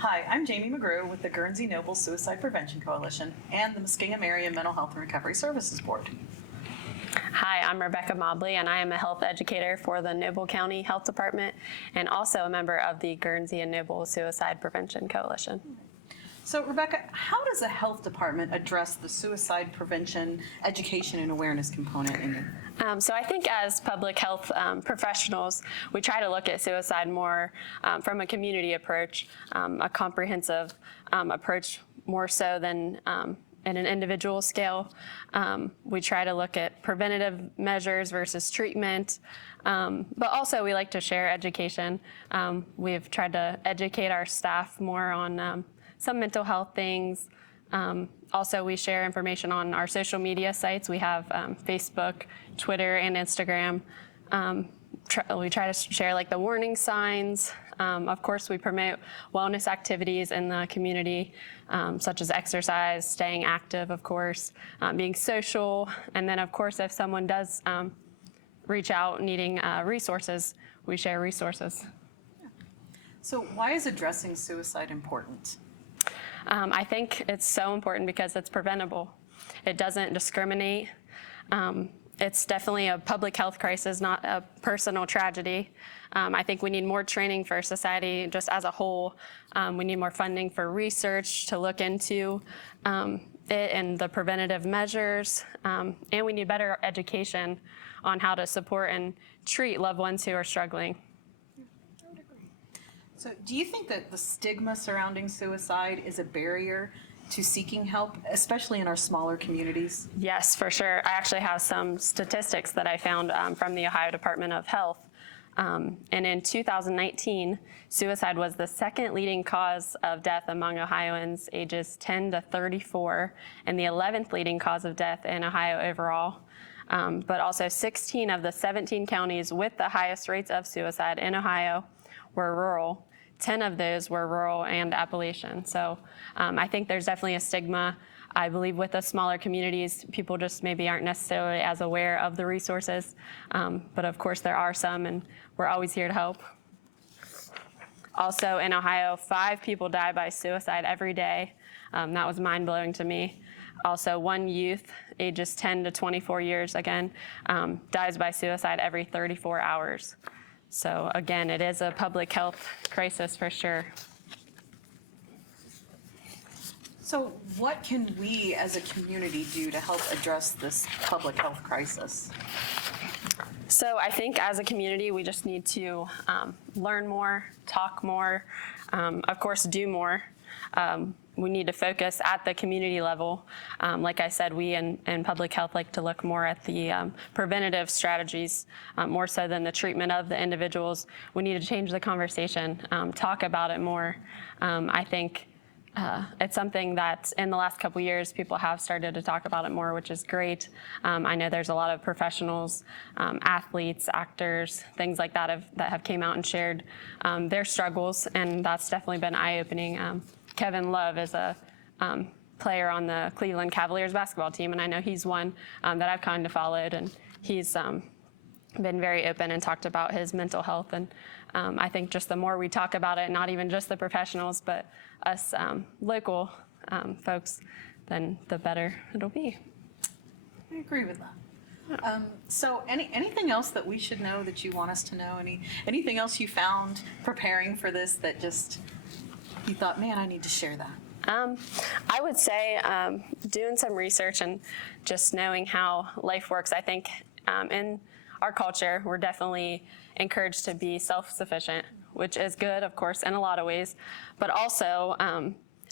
Hi, I'm Jamie McGrew with the Guernsey-Noble Suicide Prevention Coalition and the Muskingum Area Mental Health and Recovery Services Board. Hi, I'm Rebecca Moberly, and I am a health educator for the Noble County Health Department and also a member of the Guernsey and Noble Suicide Prevention Coalition. So, Rebecca, how does the health department address the suicide prevention, education, and awareness component in it? So I think as public health professionals, we try to look at suicide more from a community approach, a comprehensive approach more so than at an individual scale. We try to look at preventative measures versus treatment, but also we like to share education. We've tried to educate our staff more on some mental health things. Also, we share information on our social media sites. We have Facebook, Twitter, and Instagram. We try to share like the warning signs. Of course, we promote wellness activities in the community, such as exercise, staying active, of course, being social. And then, of course, if someone does reach out needing resources, we share resources. So why is addressing suicide important? I think it's so important because it's preventable. It doesn't discriminate. It's definitely a public health crisis, not a personal tragedy. I think we need more training for society just as a whole. We need more funding for research to look into it and the preventative measures. And we need better education on how to support and treat loved ones who are struggling. So do you think that the stigma surrounding suicide is a barrier to seeking help, especially in our smaller communities? Yes, for sure. I actually have some statistics that I found from the Ohio Department of Health. And in 2019, suicide was the second leading cause of death among Ohioans ages 10 to 34, and the 11th leading cause of death in Ohio overall. But also 16 of the 17 counties with the highest rates of suicide in Ohio were rural. 10 of those were rural and Appalachian. So I think there's definitely a stigma. I believe with the smaller communities, people just maybe aren't necessarily as aware of the resources. But of course there are some, and we're always here to help. Also in Ohio, 5 people die by suicide every day. That was mind-blowing to me. Also, one youth, ages 10 to 24 years, again, dies by suicide every 34 hours. So again, it is a public health crisis for sure. So what can we as a community do to help address this public health crisis? So I think as a community, we just need to learn more, talk more, of course, do more. We need to focus at the community level. Like I said, we in public health like to look more at the preventative strategies, more so than the treatment of the individuals. We need to change the conversation, talk about it more. I think it's something that in the last couple years, people have started to talk about it more, which is great. I know there's a lot of professionals, athletes, actors, things like that have came out and shared their struggles, and that's definitely been eye-opening. Kevin Love is a player on the Cleveland Cavaliers basketball team, and I know he's one that I've kind of followed, and he's been very open and talked about his mental health. And I think just the more we talk about it, not even just the professionals, but us local folks, then the better it'll be. I agree with that. So anything else that we should know that you want us to know? Anything else you found preparing for this that just you thought, man, I need to share that? I would say doing some research and just knowing how life works. I think in our culture, we're definitely encouraged to be self-sufficient, which is good, of course, in a lot of ways. But also,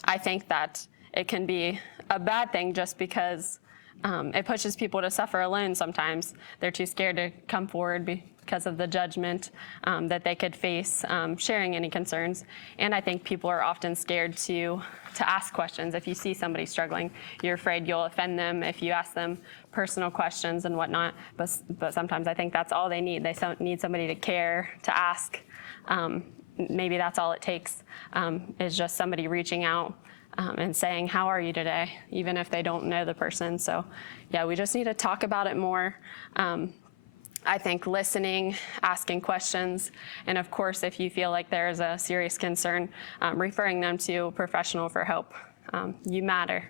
I think that it can be a bad thing just because it pushes people to suffer alone sometimes. They're too scared to come forward because of the judgment that they could face sharing any concerns. And I think people are often scared to ask questions. If you see somebody struggling, you're afraid you'll offend them if you ask them personal questions and whatnot. But sometimes I think that's all they need. They need somebody to care, to ask. Maybe that's all it takes, is just somebody reaching out and saying, how are you today? Even if they don't know the person. So yeah, we just need to talk about it more. I think listening, asking questions, and of course, if you feel like there is a serious concern, referring them to a professional for help. You matter.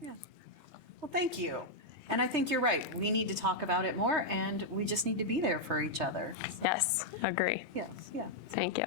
Yeah. Well, thank you. And I think you're right. We need to talk about it more, and we just need to be there for each other. Yes, agree. Yes, yeah. Thank you.